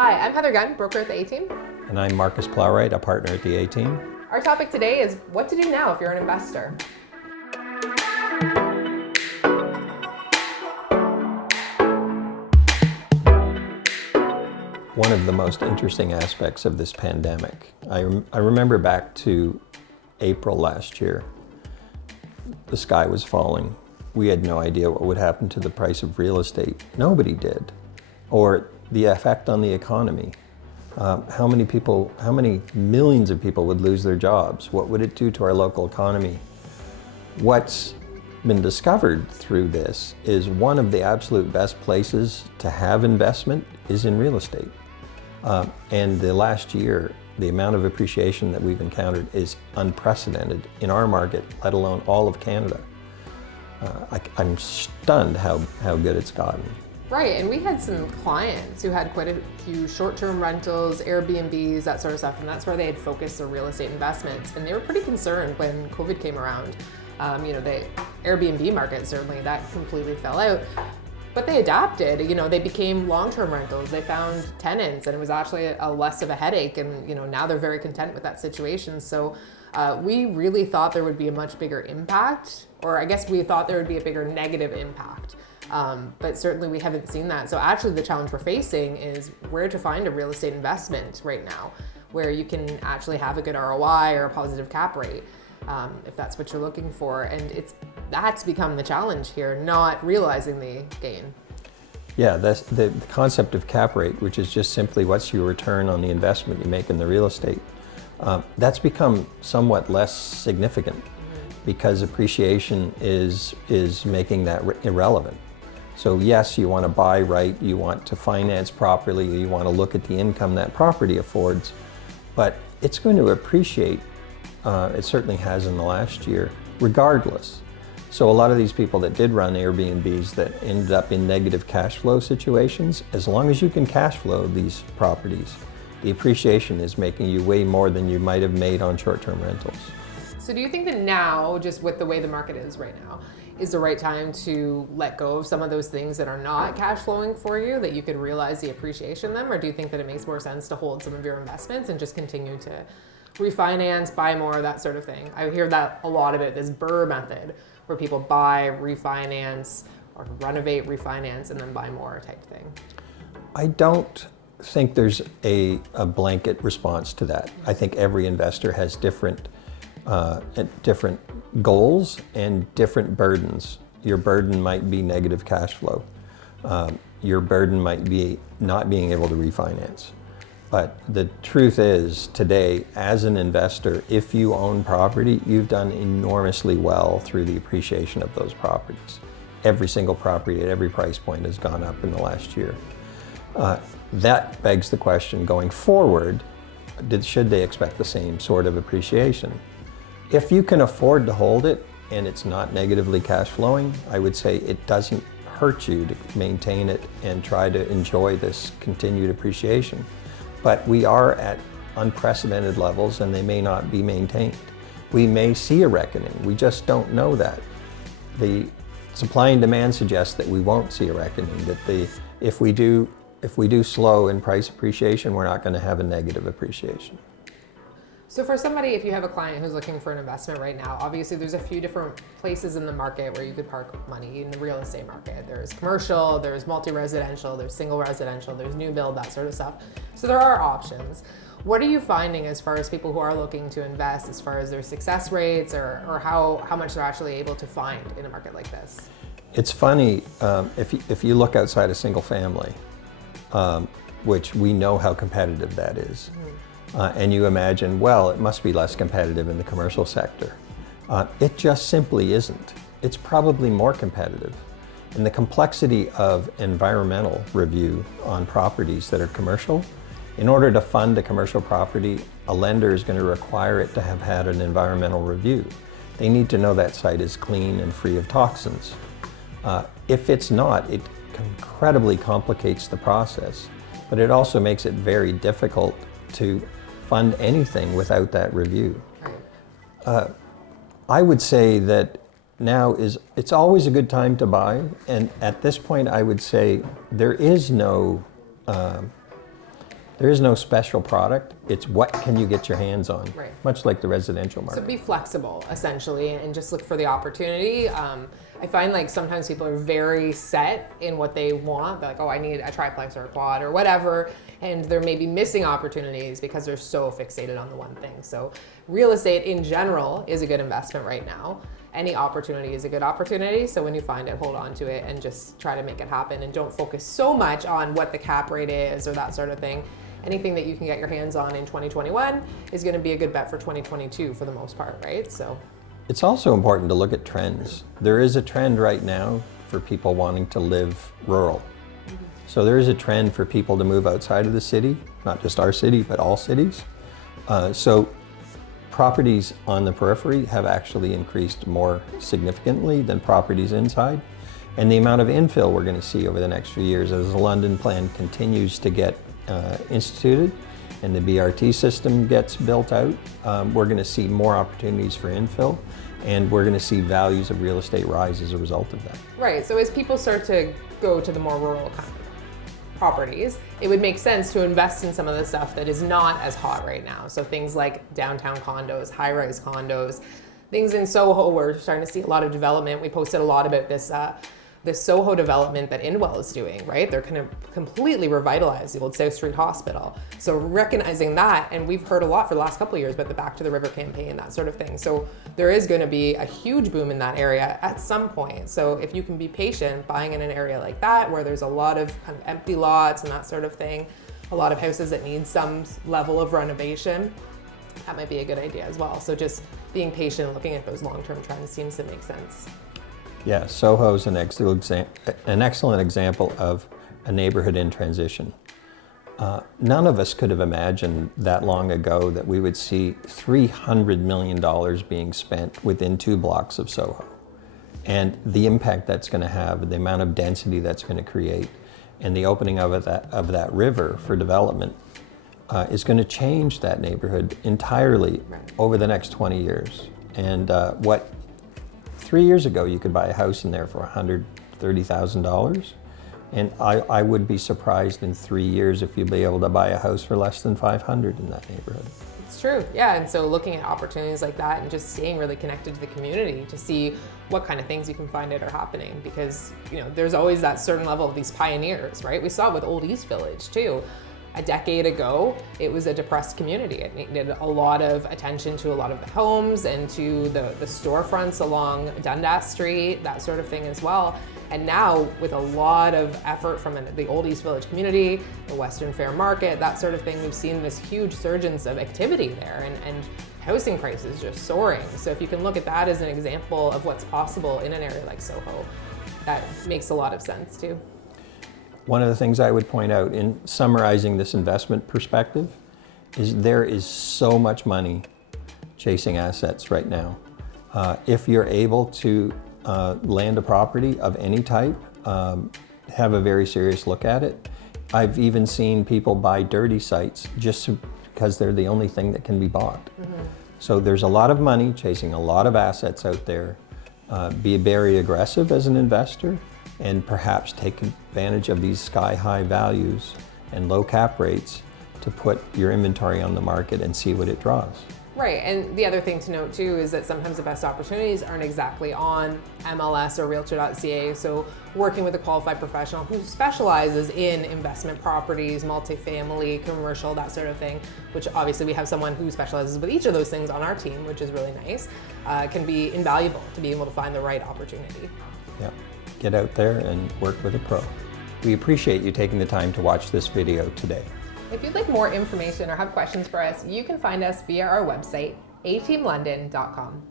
Hi, I'm Heather Gunn, broker at the A-Team. And I'm Marcus Plowright, a partner at the A-Team. Our topic today is what to do now if you're an investor. One of the most interesting aspects of this pandemic, I remember back to April last year, the sky was falling. We had no idea what would happen to the price of real estate. Nobody did. Or the effect on the economy. How many millions of people would lose their jobs? What would it do to our local economy? What's been discovered through this is one of the absolute best places to have investment is in real estate. And the last year, the amount of appreciation that we've encountered is unprecedented in our market, let alone all of Canada. I'm stunned how good it's gotten. Right, and we had some clients who had quite a few short-term rentals, Airbnbs, that sort of stuff, and that's where they had focused their real estate investments. And they were pretty concerned when COVID came around. The Airbnb market, certainly, that completely fell out. But they adapted, they became long-term rentals. They found tenants, and it was actually a less of a headache. And, now they're very content with that situation. So we really thought there would be a much bigger impact, or I guess we thought there would be a bigger negative impact. But certainly we haven't seen that. So actually the challenge we're facing is where to find a real estate investment right now, where you can actually have a good ROI or a positive cap rate, if that's what you're looking for. And that's become the challenge here, not realizing the gain. Yeah, that's the concept of cap rate, which is just simply what's your return on the investment you make in the real estate. That's become somewhat less significant because appreciation is making that irrelevant. So yes, you want to buy right, you want to finance properly, you want to look at the income that property affords, but it's going to appreciate, it certainly has in the last year, regardless. So a lot of these people that did run Airbnbs that ended up in negative cash flow situations, as long as you can cash flow these properties, the appreciation is making you way more than you might have made on short-term rentals. So do you think that now, just with the way the market is right now, is the right time to let go of some of those things that are not cash flowing for you, that you could realize the appreciation in them? Or do you think that it makes more sense to hold some of your investments and just continue to refinance, buy more, that sort of thing? I hear that a lot about this BRRRR method, where people buy, refinance, or renovate, refinance, and then buy more type thing. I don't think there's a blanket response to that. I think every investor has different goals and different burdens. Your burden might be negative cash flow. Your burden might be not being able to refinance. But the truth is, today, as an investor, if you own property, you've done enormously well through the appreciation of those properties. Every single property at every price point has gone up in the last year. That begs the question, going forward, should they expect the same sort of appreciation? If you can afford to hold it and it's not negatively cash flowing, I would say it doesn't hurt you to maintain it and try to enjoy this continued appreciation. But we are at unprecedented levels and they may not be maintained. We may see a reckoning, we just don't know that. The supply and demand suggests that we won't see a reckoning, that if we do slow in price appreciation, we're not going to have a negative appreciation. So for somebody, if you have a client who's looking for an investment right now, obviously there's a few different places in the market where you could park money in the real estate market. There's commercial, there's multi-residential, there's single residential, there's new build, that sort of stuff. So there are options. What are you finding as far as people who are looking to invest, as far as their success rates or how much they're actually able to find in a market like this? It's funny, if you look outside a single family, which we know how competitive that is, and you imagine, well, it must be less competitive in the commercial sector. It just simply isn't. It's probably more competitive. And the complexity of environmental review on properties that are commercial, in order to fund a commercial property, a lender is going to require it to have had an environmental review. They need to know that site is clean and free of toxins. If it's not, it incredibly complicates the process, but it also makes it very difficult to fund anything without that review. I would say that now it's always a good time to buy, and at this point I would say there is no There is no special product. It's what can you get your hands on, Right. much like the residential So market. be flexible, essentially, and just look for the opportunity. I find like sometimes people are very set in what they want. They're like, oh, I need a triplex or a quad or whatever. And they're maybe missing opportunities because they're so fixated on the one thing. So real estate in general is a good investment right now. Any opportunity is a good opportunity. So when you find it, hold on to it and just try to make it happen, and don't focus so much on what the cap rate is or that sort of thing. Anything that you can get your hands on in 2021 is going to be a good bet for 2022 for the most part, right? So it's also important to look at trends. There is a trend right now for people wanting to live rural. So there is a trend for people to move outside of the city, not just our city, but all cities. So properties on the periphery have actually increased more significantly than properties inside. And the amount of infill we're going to see over the next few years as the London plan continues to get instituted and the BRT system gets built out, we're going to see more opportunities for infill, and we're going to see values of real estate rise as a result of that. right. So as people start to go to the more rural kind of properties, it would make sense to invest in some of the stuff that is not as hot right now. So things like downtown condos, high-rise condos, things in Soho. We're starting to see a lot of development. We posted a lot about this Soho development that Inwell is doing, right? They're kind of completely revitalized the old South Street Hospital. So recognizing that, and we've heard a lot for the last couple of years about the Back to the River campaign, that sort of thing. So there is going to be a huge boom in that area at some point. So if you can be patient buying in an area like that, where there's a lot of kind of empty lots and that sort of thing, a lot of houses that need some level of renovation, that might be a good idea as well. So just being patient and looking at those long-term trends seems to make sense. Yeah, Soho is an excellent example of a neighborhood in transition. None of us could have imagined that long ago that we would see $300 million being spent within 2 blocks of Soho. And the impact that's going to have, the amount of density that's going to create, and the opening of that river for development is going to change that neighborhood entirely over the next 20 years. And what 3 years ago, you could buy a house in there for $130,000. And I would be surprised in 3 years if you'd be able to buy a house for less than $500 in that neighborhood. It's true, yeah. And so looking at opportunities like that and just staying really connected to the community to see what kind of things you can find out are happening, because there's always that certain level of these pioneers, right? We saw it with Old East Village too. A decade ago, it was a depressed community. It needed a lot of attention to a lot of the homes and to the storefronts along Dundas Street, that sort of thing as well. And now, with a lot of effort from the Old East Village community, the Western Fair Market, that sort of thing, we've seen this huge surgence of activity there and housing prices just soaring. So if you can look at that as an example of what's possible in an area like Soho, that makes a lot of sense too. One of the things I would point out in summarizing this investment perspective is there is so much money chasing assets right now. If you're able to land a property of any type, have a very serious look at it. I've even seen people buy dirty sites just because they're the only thing that can be bought. Mm-hmm. So there's a lot of money chasing a lot of assets out there. Be very aggressive as an investor, and perhaps take advantage of these sky-high values and low cap rates to put your inventory on the market and see what it draws. Right, and the other thing to note too is that sometimes the best opportunities aren't exactly on MLS or Realtor.ca, so working with a qualified professional who specializes in investment properties, multifamily, commercial, that sort of thing, which obviously we have someone who specializes with each of those things on our team, which is really nice, can be invaluable to be able to find the right opportunity. Yeah. Get out there and work with a pro. We appreciate you taking the time to watch this video today. If you'd like more information or have questions for us, you can find us via our website, ateamlondon.com.